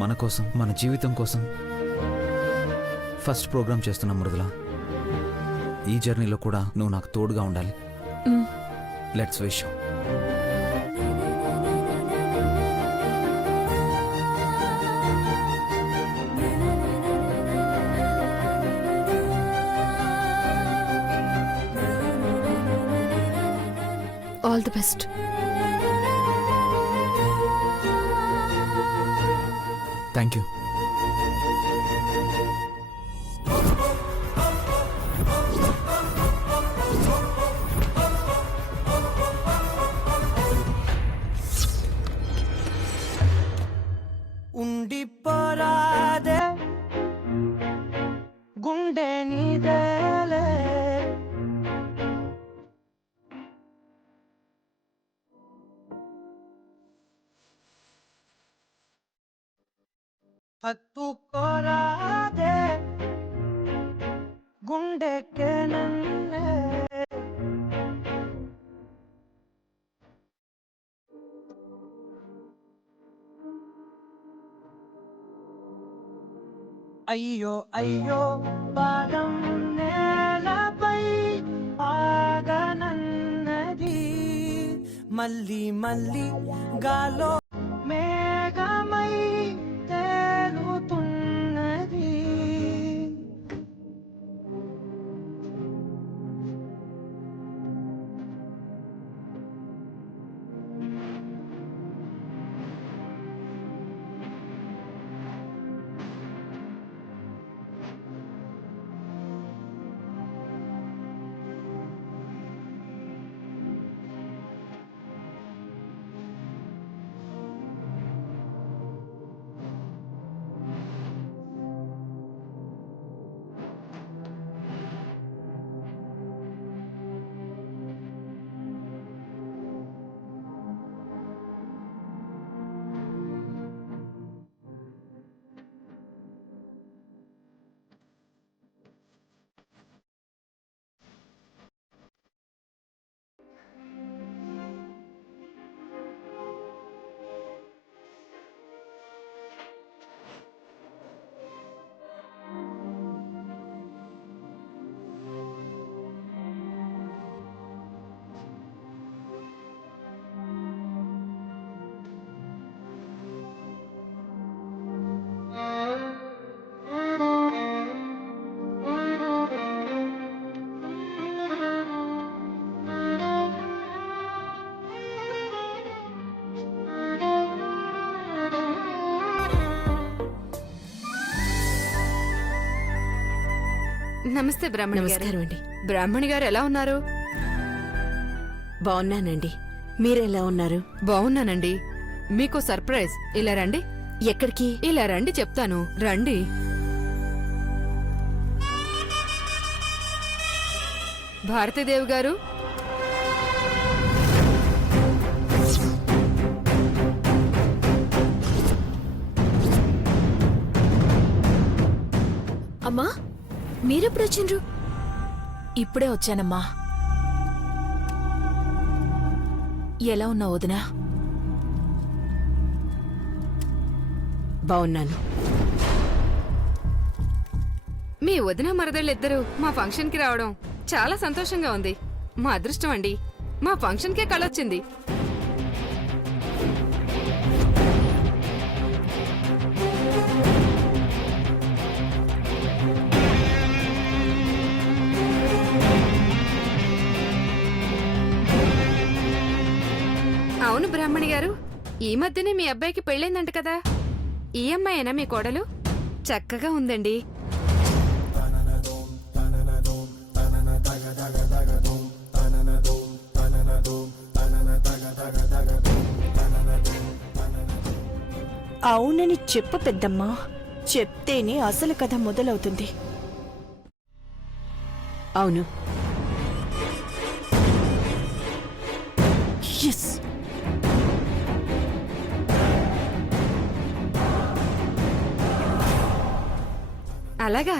మన కోసం, మన జీవితం కోసం ఫస్ట్ ప్రోగ్రామ్ చేస్తున్నా మృదుల. ఈ జర్నీలో కూడా నువ్వు నాకు తోడుగా ఉండాలి. Let's wish. All the best. Thank you. ఉండిపోరాదే గుండె నీదేలే హత్తుకోరాదే గుండెకే నన్నే అయ్యో అయ్యో పాదం నేలపై ఆగనన్నది మళ్ళీ మళ్ళీ గాలో మేఘమై తేలుతున్నది. నమస్తే బ్రాహ్మణి గారు. నమస్కారం అండి. బ్రాహ్మణి గారు ఎలా ఉన్నారు? బాగున్నానండి. మీరెలా ఉన్నారు? బాగున్నానండి. మీకు సర్ప్రైజ్. ఇలా రండి. ఎక్కడికి? ఇలా రండి, చెప్తాను. రండి. భారతీదేవి గారు, అమ్మా, మీరెప్పుడు వచ్చిండ్రు? ఇప్పుడే వచ్చానమ్మా. ఎలా ఉన్నావు వదినా? బాగున్నాను. మీ వదిన మరదళ్ళిద్దరూ మా ఫంక్షన్ కి రావడం చాలా సంతోషంగా ఉంది. మా అదృష్టం అండి. మా ఫంక్షన్ కే కళొచ్చింది. అవును బ్రాహ్మణి గారు, ఈ మధ్యనే మీ అబ్బాయికి పెళ్ళైందంట కదా. ఈ అమ్మాయేనా మీ కోడలు? చక్కగా ఉందండి. అవునని చెప్పు పెద్దమ్మా, చెప్తేనే అసలు కథ మొదలవుతుంది. అవును. ఎస్, అలాగా?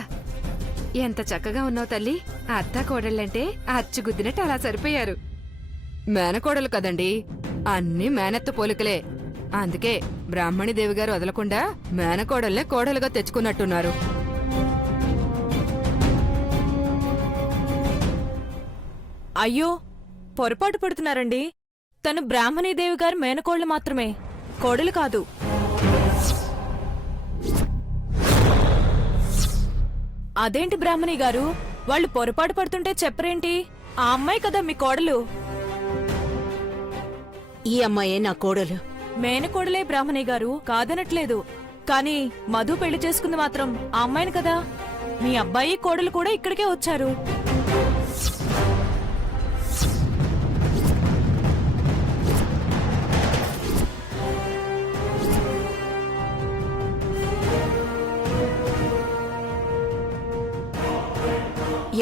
ఎంత చక్కగా ఉన్నావు తల్లి. అత్త కోడళ్ళంటే అచ్చుగుద్దినట్టు అలా సరిపోయారు. మేనకోడలు కదండి, అన్నీ మేనత్త పోలికలే. అందుకే బ్రాహ్మణి దేవి గారు వదలకుండా మేనకోడల్నే కోడలుగా తెచ్చుకున్నట్టున్నారు. అయ్యో పొరపాటు పడుతున్నారండి. తను బ్రాహ్మణీదేవి గారి మేనకోళ్లు మాత్రమే, కోడలు కాదు. అదేంటి బ్రాహ్మణి గారు, వాళ్ళు పొరపాటు పడుతుంటే చెప్పరేంటి? ఆ అమ్మాయి కదా మీ కోడలు. ఈ అమ్మాయే నా కోడలు. మేనకోడలే బ్రాహ్మణి గారు, కాదనట్లేదు. కానీ మధు పెళ్లి చేసుకుంది మాత్రం ఆ అమ్మాయిని కదా. మీ అబ్బాయి కోడలు కూడా ఇక్కడికే వచ్చారు.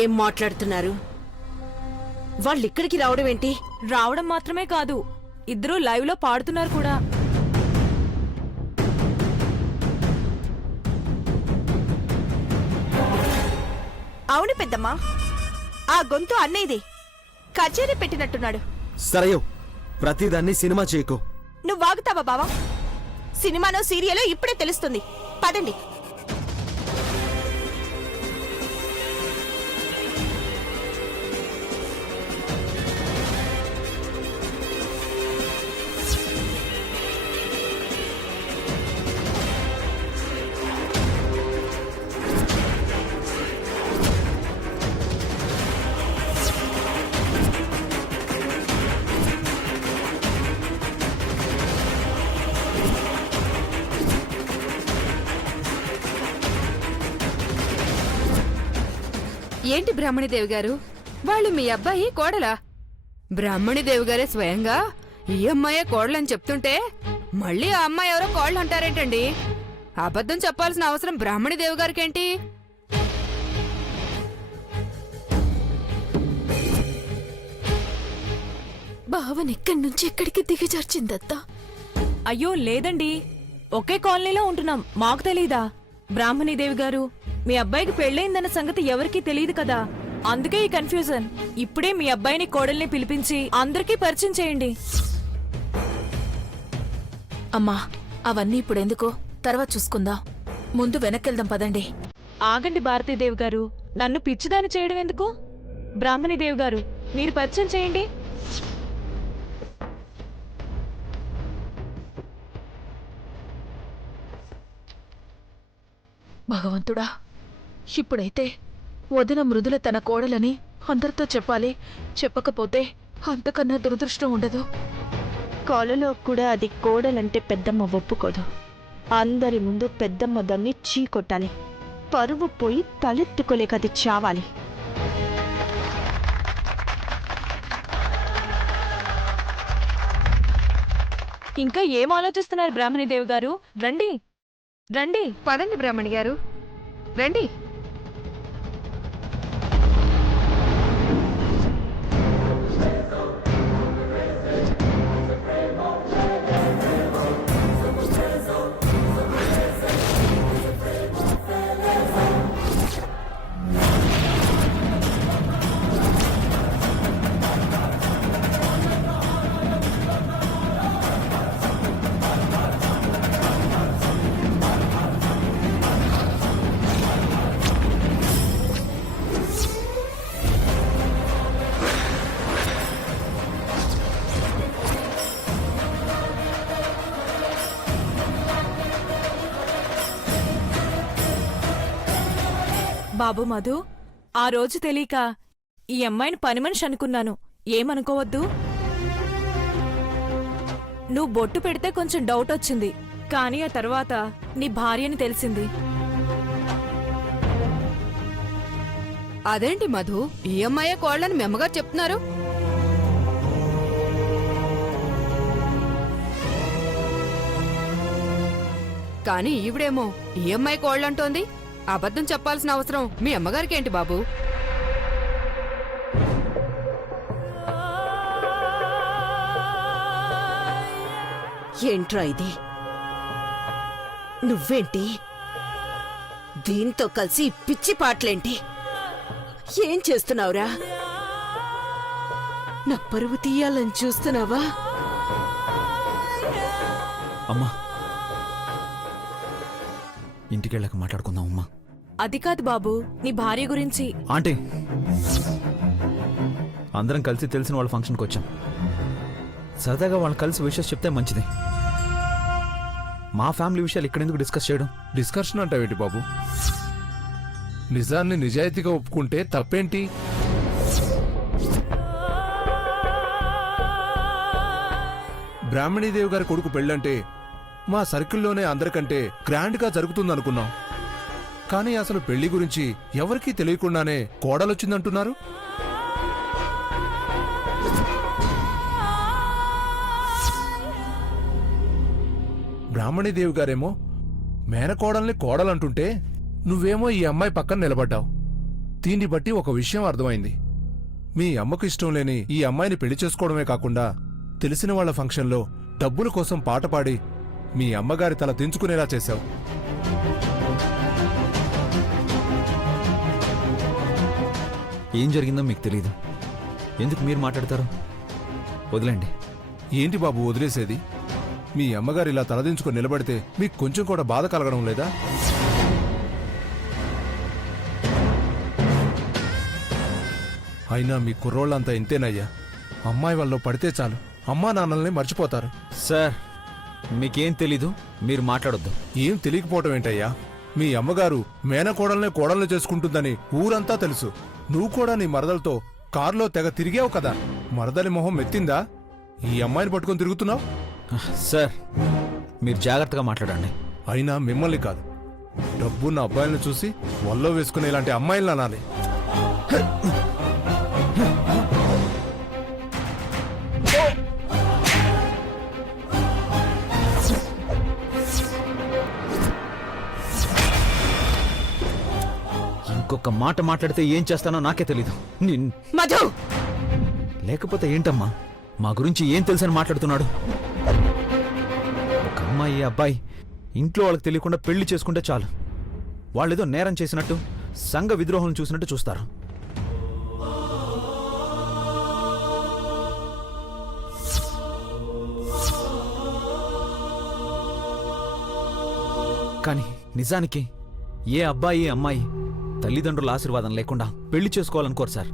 ఏం మాట్లాడుతున్నారు? వాళ్ళిక్కడికి రావడం ఏంటి? రావడం మాత్రమే కాదు, ఇద్దరూ లైవ్ లో పాడుతున్నారు కూడా. అవును పెద్దమ్మా, ఆ గొంతు అన్నయ్యది. కచేరీ పెట్టినట్టున్నాడు. సరయో, ప్రతిదాన్ని సినిమా చేయకు. నువ్వు వాగుతావా బావా? సినిమానో సీరియలో ఇప్పుడే తెలుస్తుంది. పదండి. ఏంటి బ్రాహ్మణి దేవి గారు, వాళ్ళు మీ అబ్బాయి కోడలా? బ్రాహ్మణి దేవి గారే స్వయంగా ఈ అమ్మాయే కోడలని చెప్తుంటే మళ్ళీ ఆ అమ్మాయి ఎవరో కోడలు అంటారేంటండి? అబద్ధం చెప్పాల్సిన అవసరం బ్రాహ్మణి దేవి గారికేంటి? భావన ఇక్కడి నుంచి ఎక్కడికి దిగజార్చిందత్తా? అయ్యో లేదండి, ఒకే కాలనీలో ఉంటున్నాం, మాకు తెలీదా? బ్రాహ్మణీదేవి గారు, మీ అబ్బాయికి పెళ్ళయిందన్న సంగతి ఎవరికీ తెలియదు కదా, అందుకే ఈ కన్ఫ్యూజన్. ఇప్పుడే మీ అబ్బాయిని కోడల్ని పిలిపించి అందరికీ పరిచయం చేయండి. అమ్మా, అవన్నీ ఇప్పుడెందుకో, తర్వాత చూసుకుందాం. ముందు వెనక్కెళ్దాం పదండి. ఆగండి భారతీదేవి గారు, నన్ను పిచ్చిదాని చేయడం ఎందుకు? బ్రాహ్మణీదేవి గారు, మీరు పరిచయం చేయండి. భగవంతుడా, ఇప్పుడైతే వదిన మృదుల తన కోడలని అందరితో చెప్పాలి. చెప్పకపోతే అంతకన్నా దురదృష్టం ఉండదు. కాలలో కూడా అది కోడలంటే పెద్దమ్మ ఒప్పుకోదు. అందరి ముందు పెద్దమ్మ దాన్ని చీకొట్టాలి. పరువు పోయి తలెత్తుకోలేక అది చావాలి. ఇంకా ఏం ఆలోచిస్తున్నారు బ్రాహ్మణీదేవి గారు? రండి రండి. పదండి బ్రాహ్మణి గారు, రండి. బాబు మధు, ఆ రోజు తెలియక ఈ అమ్మాయిని పని మనిషి అనుకున్నాను, ఏమనుకోవద్దు. నువ్వు బొట్టు పెడితే కొంచెం డౌట్ వచ్చింది, కానీ ఆ తర్వాత నీ భార్యని తెలిసింది. అదేంటి మధు, ఈ అమ్మాయే కోడలని మీ అమ్మగారు చెప్తున్నారు? కానీ ఈవిడేమో ఈ అమ్మాయి కోళ్ళంటోంది. అబద్ధం చెప్పాల్సిన అవసరం మీ అమ్మగారికి ఏంటి బాబు? ఏంట్రా ఇది? నువ్వేంటి దీంతో కలిసి పిచ్చి పాటలేంటి? ఏం చేస్తున్నావురా? నా పరువు తీయాలని చూస్తున్నావా? అమ్మా, ఇంటికెళ్ళక మాట్లాడుకుందాం అమ్మా. అది కాదు బాబు, నీ భార్య గురించి. ఆంటీ, అందరం కలిసి తెలిసిన వాళ్ళ ఫంక్షన్కి వచ్చాం. సరదాగా వాళ్ళు కలిసి విషయాలు చెప్తే మంచిది. మా ఫ్యామిలీ విషయాలు ఇక్కడెందుకు డిస్కస్ చేయడం? డిస్కషన్ అంటావేంటి బాబు? నిజాన్ని నిజాయితీగా ఒప్పుకుంటే తప్పేంటి? బ్రాహ్మణీదేవి గారి కొడుకు పెళ్ళంటే మా సర్కిల్లోనే అందరికంటే గ్రాండ్గా జరుగుతుందనుకున్నాం. కానీ అసలు పెళ్లి గురించి ఎవరికీ తెలియకుండానే కోడలొచ్చిందంటున్నారు. బ్రాహ్మణీదేవి గారేమో మేనకోడల్ని కోడలంటుంటే నువ్వేమో ఈ అమ్మాయి పక్కన నిలబడ్డావు. దీన్ని బట్టి ఒక విషయం అర్థమైంది. మీ అమ్మకు ఇష్టం లేని ఈ అమ్మాయిని పెళ్లి చేసుకోవడమే కాకుండా తెలిసిన వాళ్ల ఫంక్షన్లో డబ్బుల కోసం పాట పాడి మీ అమ్మగారి తల దించుకునేలా చేశావు. ఏం జరిగిందో మీకు తెలీదు. ఎందుకు మీరు మాట్లాడతారు? వదిలేండి. ఏంటి బాబు వదిలేసేది? మీ అమ్మగారు ఇలా తలదించుకొని నిలబడితే మీకు కొంచెం కూడా బాధ కలగడం లేదా? అయినా మీ కుర్రోళ్ళంతా ఇంతేనయ్యా. అమ్మాయి వాళ్ళు పడితే చాలు అమ్మా నాన్నల్ని మర్చిపోతారు. సార్, మీకేం తెలీదు, మీరు మాట్లాడొద్దు. ఏం తెలియకపోవటం ఏంటయ్యా? మీ అమ్మగారు మేనకోడల్నే కోడల్ని చేసుకుంటుందని ఊరంతా తెలుసు. నువ్వు కూడా నీ మరదలతో కారులో తెగ తిరిగావు కదా. మరదలి మొహం మెత్తిందా? ఈ అమ్మాయిని పట్టుకొని తిరుగుతున్నావు. సార్, మీరు జాగ్రత్తగా మాట్లాడండి. అయినా మిమ్మల్ని కాదు, డబ్బున్న అబ్బాయిలను చూసి వల్లో వేసుకునే ఇలాంటి అమ్మాయిలను అనాలి. ఇంకొక మాట మాట్లాడితే ఏం చేస్తానో నాకే తెలీదు. మధు, లేకపోతే ఏంటమ్మా, మా గురించి ఏం తెలుసని మాట్లాడుతున్నాడు? ఒక అమ్మాయి అబ్బాయి ఇంట్లో వాళ్ళకి తెలియకుండా పెళ్లి చేసుకుంటే చాలు, వాళ్ళేదో నేరం చేసినట్టు, సంఘ విద్రోహం చూసినట్టు చూస్తారు. కానీ నిజానికి ఏ అబ్బాయి అమ్మాయి తల్లిదండ్రుల ఆశీర్వాదం లేకుండా పెళ్లి చేసుకోవాలనుకోరు సార్.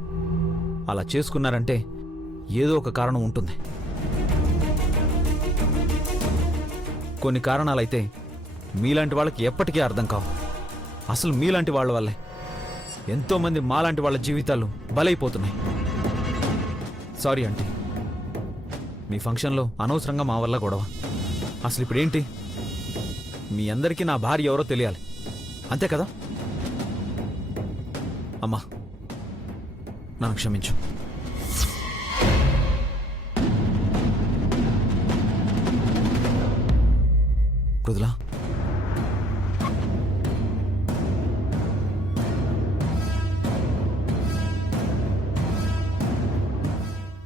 అలా చేసుకున్నారంటే ఏదో ఒక కారణం ఉంటుంది. కొన్ని కారణాలైతే మీలాంటి వాళ్ళకి ఎప్పటికీ అర్థం కావు. అసలు మీలాంటి వాళ్ళ వల్లే ఎంతోమంది మాలాంటి వాళ్ళ జీవితాలు బలైపోతున్నాయి. సారీ ఆంటీ, మీ ఫంక్షన్లో అనవసరంగా మా వల్ల గొడవ. అసలు ఇప్పుడేంటి, మీ అందరికీ నా భార్య ఎవరో తెలియాలి, అంతే కదా? అమ్మా, నన్ను క్షమించు. మృదులా,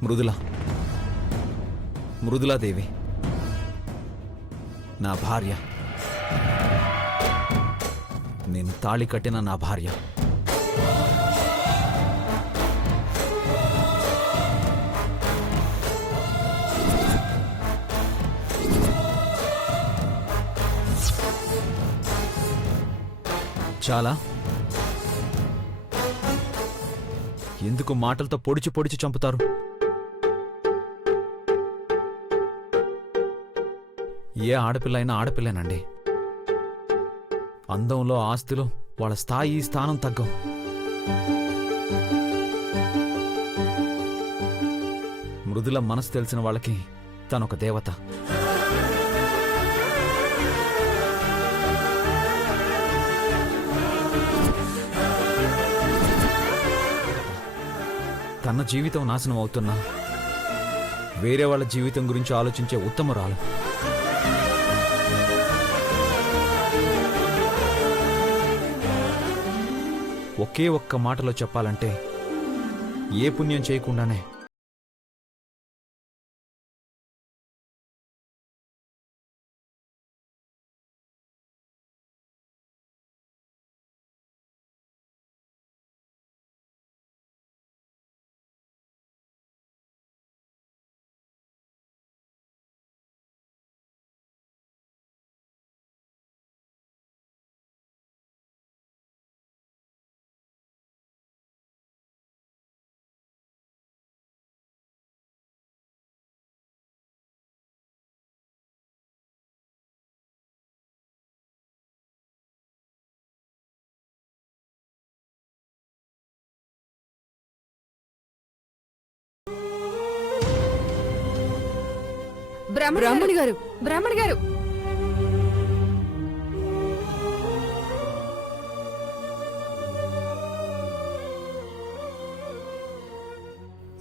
మృదులా, మృదులాదేవి నా భార్య. నేను తాళి కట్టిన నా భార్య. చాలా ఎందుకు మాటలతో పొడిచి పొడిచి చంపుతారు? ఏ ఆడపిల్ల అయినా ఆడపిల్లేనండి. అందంలో, ఆస్తిలో వాళ్ళ స్థాయి స్థానం తగ్గం. మృదుల మనసు తెలిసిన వాళ్ళకి తనొక దేవత. తన జీవితం నాశనం అవుతున్నా వేరే వాళ్ళ జీవితం గురించి ఆలోచించే ఉత్తమురాలు. ఒకే ఒక్క మాటలో చెప్పాలంటే ఏ పుణ్యం చేయకుండానే బ్రాహ్మణి గారు బ్రాహ్మణి గారు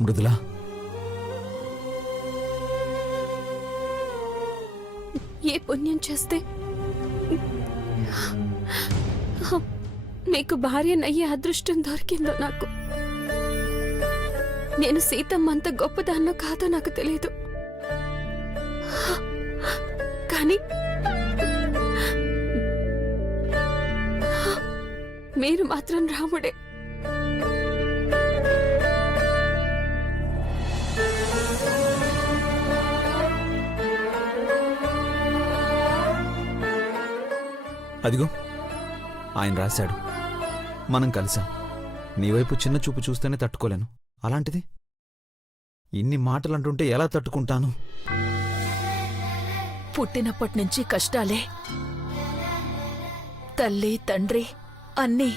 మృదులా, ఏ పుణ్యం చేస్తే మీకు భార్యనయ్యే అదృష్టం దొరికిందో నాకు. నేను సీతమ్మ అంత గొప్పదాన్నో కాదో నాకు తెలియదు, కానీ మీరు మాత్రం రాముడే. అదిగో ఆయన రాశాడు, మనం కలిసాం. నీ వైపు చిన్న చూపు చూస్తేనే తట్టుకోలేను, అలాంటిది ఇన్ని మాటలు అంటుంటే ఎలా తట్టుకుంటాను? పుట్టినప్పటి నుంచి కష్టాలే. తల్లి తండ్రి అన్నీ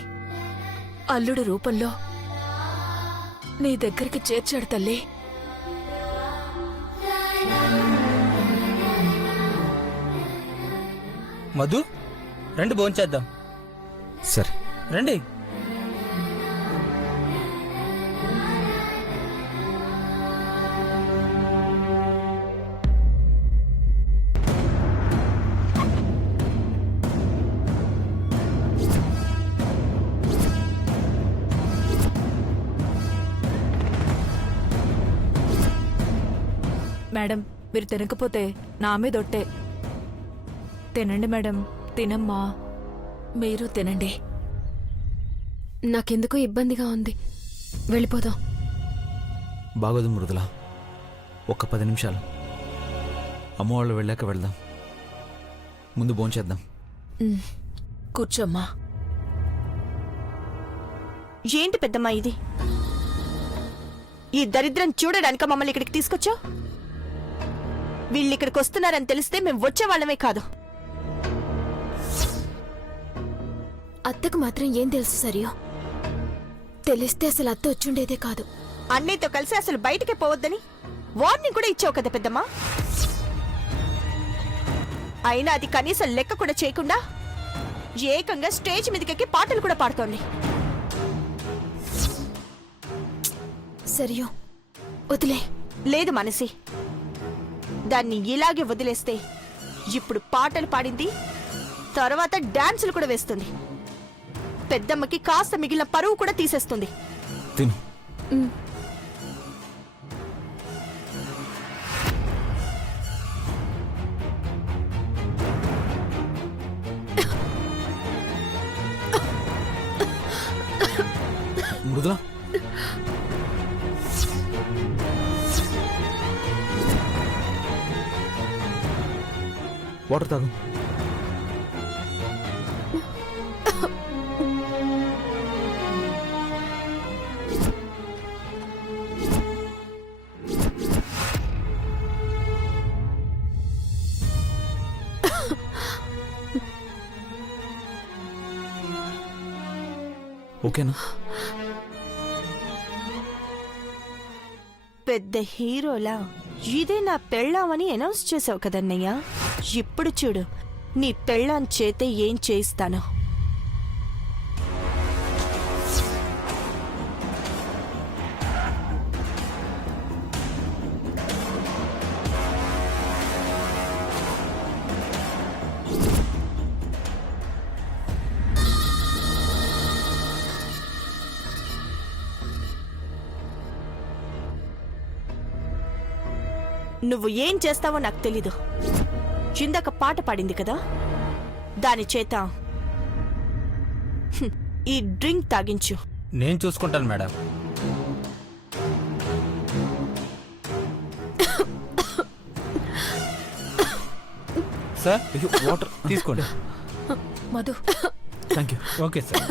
అల్లుడు రూపంలో నీ దగ్గరికి చేర్చాడు తల్లి. మధు రండి భోంచేద్దాం. సరే రండి. మేడం, మీరు తినకపోతే నా మీద ఒట్టే. తినండి మేడం, తినమ్మా. మీరు తినండి. నాకెందుకో ఇబ్బందిగా ఉంది, వెళ్ళిపోదాం. బాగోదు మృదులా, ఒక్క 10 నిమిషాలు అమ్మ వాళ్ళు వెళ్ళాక వెళ్దాం. ముందు భోంచేద్దాం. కూర్చోమ్మా. ఏంటి పెద్దమ్మా ఇది? ఈ దరిద్రం చూడడానిక మమ్మల్ని ఇక్కడికి తీసుకొచ్చా? వీళ్ళు ఇక్కడికి వస్తున్నారని తెలిస్తే మేము వచ్చేవాళ్ళమే కాదు. అత్తకు మాత్రం ఏం తెలుసు సరియో? తెలిస్తే అసలు అత్త వచ్చుండేదే కాదు. అన్నయ్యతో కలిసి అసలు బయటికి పోవద్దని వార్నింగ్ కూడా ఇచ్చావు కదా పెద్దమ్మా. అయినా అది కనీసం లెక్క కూడా చేయకుండా ఏకంగా స్టేజ్ మీదకెక్కి పాటలు కూడా పాడుతోంది. సరియో, వదిలే. లేదు మనసి, దాన్ని ఇలాగే వదిలేస్తే ఇప్పుడు పాటలు పాడింది, తర్వాత డాన్సులు కూడా వేస్తుంది. పెద్దమ్మకి కాస్త మిగిలిన పరువు కూడా తీసేస్తుంది. తిను. మృదులా, వాటర్ తాగు. ఓకేనా? పెద్ద హీరోలా ఇదే నా పెళ్ళామని అనౌన్స్ చేసావు కదన్నయ్య. ఇప్పుడు చూడు నీ పెళ్ళాం చేతే ఏం చేయిస్తానో. నువ్వు ఏం చేస్తావో నాకు తెలీదు. ఇందాక పాట పాడింది కదా, దాని చేత ఈ డ్రింక్ తాగించు. నేను చూసుకుంటాను మేడం. సార్ వాటర్ తీసుకోండి. Madhu, thank you. Okay sir.